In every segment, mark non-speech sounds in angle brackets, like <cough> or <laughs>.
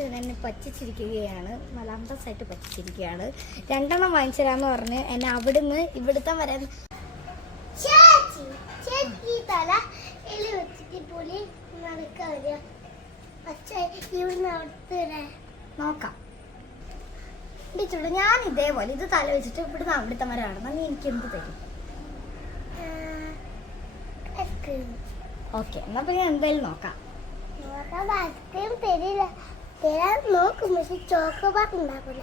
എന്നെ പറ്റിച്ചിരിക്കുകയാണ്. നല്ല അന്തസ്സായിട്ട് പറ്റിച്ചിരിക്കുകയാണ്. രണ്ടെണ്ണം വാങ്ങിച്ചരാന്ന് പറഞ്ഞ് എന്നെ അവിടുന്ന് ഇവിടുത്തെ വരെ നോക്കാം. ഞാൻ ഇതേപോലെ ഇത് തല വെച്ചിട്ട് ഇവിടുന്ന് അവിടുത്തെ വരെ ആണെന്ന് നീ എനിക്ക് എന്ത് തരും? ഓക്കെ എന്നാ പിന്നെ എന്തായാലും നോക്കാം ഐസ്ക്രീം തരില്ല. നോക്കും പക്ഷെ ചോക്കോബാർ ഉണ്ടാക്കില്ല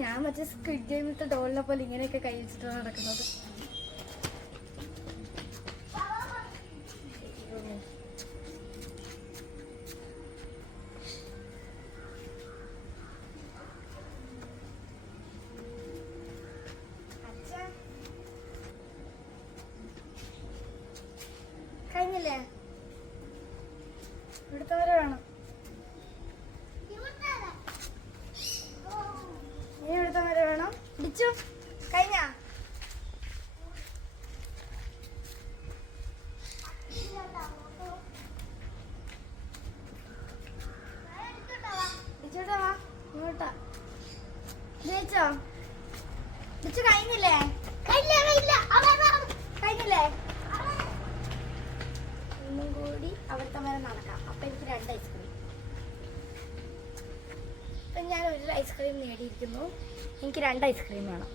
ഞാൻ മറ്റേ സ്ക്വിഡ് ഗെയിമിട്ട് ഡോളിനെ പോലെ ഇങ്ങനെയൊക്കെ കൈ വെച്ചിട്ടാണ് നടക്കുന്നത്. കഴിഞ്ഞില്ലേ ഇവിടുത്തെ വരെ വേണം നീ ഇവിടുത്തെ വരെ വേണം. ഇടിച്ചു. കഴിഞ്ഞാ? ഇങ്ങോട്ടാ. ജയിച്ചോ? ഇടിച്ചു കഴിഞ്ഞില്ലേ? കഴിഞ്ഞില്ലേ? ഒന്നും കൂടി അവിടുത്തെ വരെ നടക്കാം. അപ്പൊ എനിക്ക് രണ്ട് ഐസ്ക്രീം അപ്പം ഞാൻ ഒരു ഐസ്ക്രീം നേടിയിരിക്കുന്നു. എനിക്ക് രണ്ട് ഐസ്ക്രീം വേണം.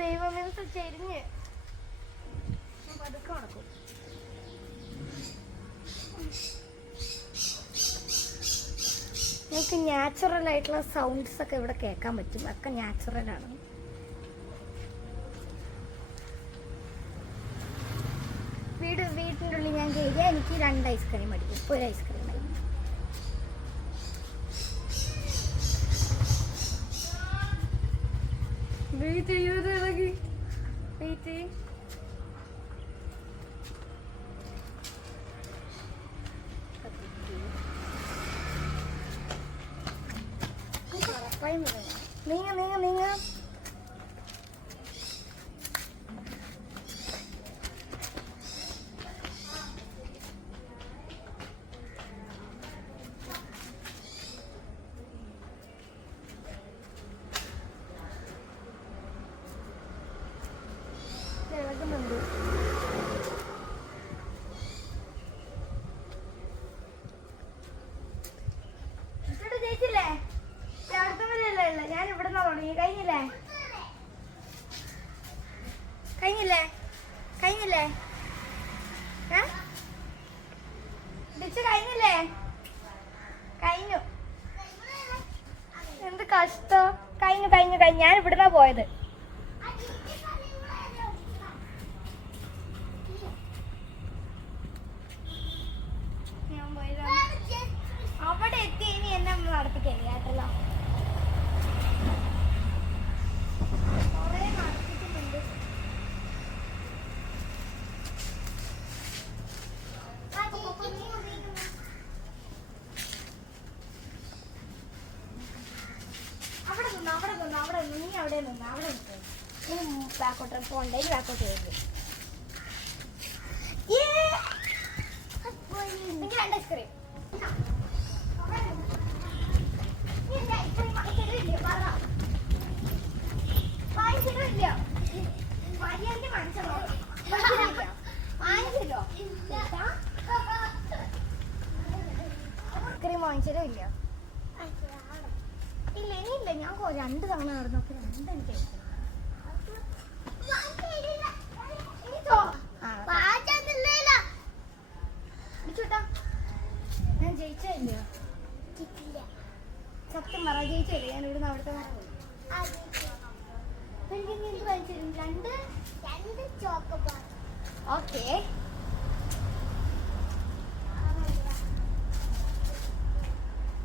ദൈവം ചെരിഞ്ഞ്. പതുക്കെ നടക്കും. നിങ്ങൾക്ക് നാച്ചുറൽ ആയിട്ടുള്ള സൗണ്ട്സ് ഒക്കെ ഇവിടെ കേൾക്കാൻ പറ്റും. ഒക്കെ നാച്ചുറൽ വീട് വീട്ടിന്റെ ഉള്ളിൽ ഞാൻ കയറിയാൽ എനിക്ക് രണ്ട് ഐസ്ക്രീം അടിക്കും ഇപ്പോൾ ഒരു ഐസ്ക്രീം അടി വെയിറ്റ് ചെയ്യത് ഇളകി. വെയിറ്റ് ചെയ്യും. നീങ്ങ നീങ്ങ നീങ്ങ ഇളകുന്നുണ്ട് ഇച്ചിട്ട് ജയിച്ചില്ലേ അടുത്ത വരെയല്ലേ ഉള്ളു ഞാൻ തുടങ്ങി കഴിഞ്ഞില്ലേ? കഴിഞ്ഞില്ലേ? കഴിഞ്ഞില്ലേ ഡിച്ച് കഴിഞ്ഞില്ലേ? കഴിഞ്ഞു. എന്ത് കഷ്ടം. കഴിഞ്ഞു കഴിഞ്ഞു കഴിഞ്ഞു. ഞാൻ ഇവിടുന്നാ പോയത് ഞാൻ പോയതാ അവിടെ എത്തി ഇനി എന്നെ നമ്മൾ നടത്തിക്കല്ലേ കേട്ടല്ലോ കുറേ നടത്തിക്കുന്നുണ്ട് അവിടെ നിന്ന് അവിടെ നിന്ന് അവിടെ നിന്ന് അവിടെ നിന്ന് അവിടെ നിന്ന് നീ ബാക്കോട്ട് പോണ്ടേ ബാക്കോട്ട് വരുന്നു ഐസ്ക്രീം ഐസ്ക്രീം രണ്ട് തവണ നടന്നൊക്കെ രണ്ട് എനിക്ക് ഞാൻ ജയിച്ചില്ല സത്യം പറ ജയിച്ചല്ലേ ഞാൻ ഇവിടുന്ന് അവിടുത്തെ രണ്ട് രണ്ട്? ഓക്കെ.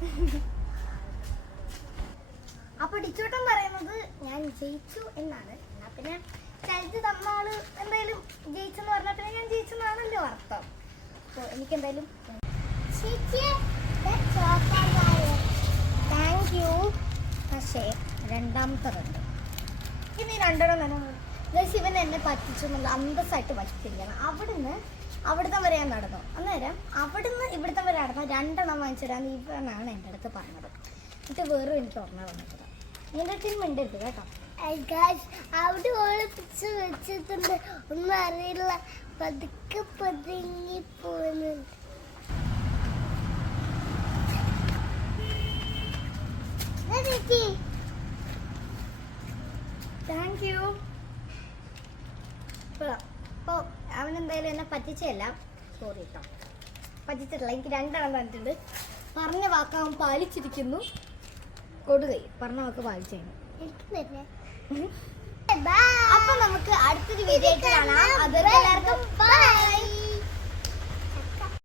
<laughs> അപ്പൊ ടിച്ചോട്ടം പറയുന്നത് ഞാൻ ജയിച്ചു എന്നാണ്. എന്നാ പിന്നെ ചരിച്ച് തന്ന ആൾ എന്തായാലും ജയിച്ചെന്ന് പറഞ്ഞാൽ പിന്നെ ഞാൻ ജയിച്ചെന്നാണല്ലോ അർത്ഥം. അപ്പൊ എനിക്ക് എന്തായാലും പക്ഷേ രണ്ടാമത്തെ റൗണ്ട് ഇനി രണ്ടെണ്ണം തന്നെ ശിവൻ എന്നെ പറ്റിച്ചു എന്നുള്ള അന്തസ്സായിട്ട് പറ്റിച്ചിരിക്കണം അവിടുന്ന് അവിടുത്തെ വരെ ഞാൻ നടന്നു. അന്നേരം അവിടുന്ന് ഇവിടുത്തെ വരെ നടന്നു രണ്ടെണ്ണം വാങ്ങിച്ചു തരാമെന്ന് ഇവനാണ് എന്റെ അടുത്ത് പറഞ്ഞത്. എന്നിട്ട് വേറും എനിക്ക് ഓർമ്മ വന്നിട്ടില്ല. ടീം മിണ്ടരുത് കേട്ടോ. ഗായ്സ് അവിടെ ഒളിപ്പിച്ച് വെച്ചിട്ടുണ്ട്. ഒന്നും അറിയില്ല. പതുക്കെ പതുങ്ങി പോകുന്നുണ്ട് താങ്ക് യു അപ്പോൾ അവൻ എന്തായാലും എന്നെ പറ്റിച്ചല്ല സോറി കേട്ടോ പറ്റിച്ചിട്ടില്ല. എനിക്ക് രണ്ടെണ്ണം തന്നിട്ടുണ്ട്. പറഞ്ഞ വാക്ക് അവൻ പാലിച്ചിരിക്കുന്നു. കൊടുകൈ പറഞ്ഞ നമുക്ക് വായിച്ചു അപ്പൊ നമുക്ക് അടുത്തൊരു വീഡിയോ കാണാം. അതുവരെ എല്ലാവർക്കും ബൈ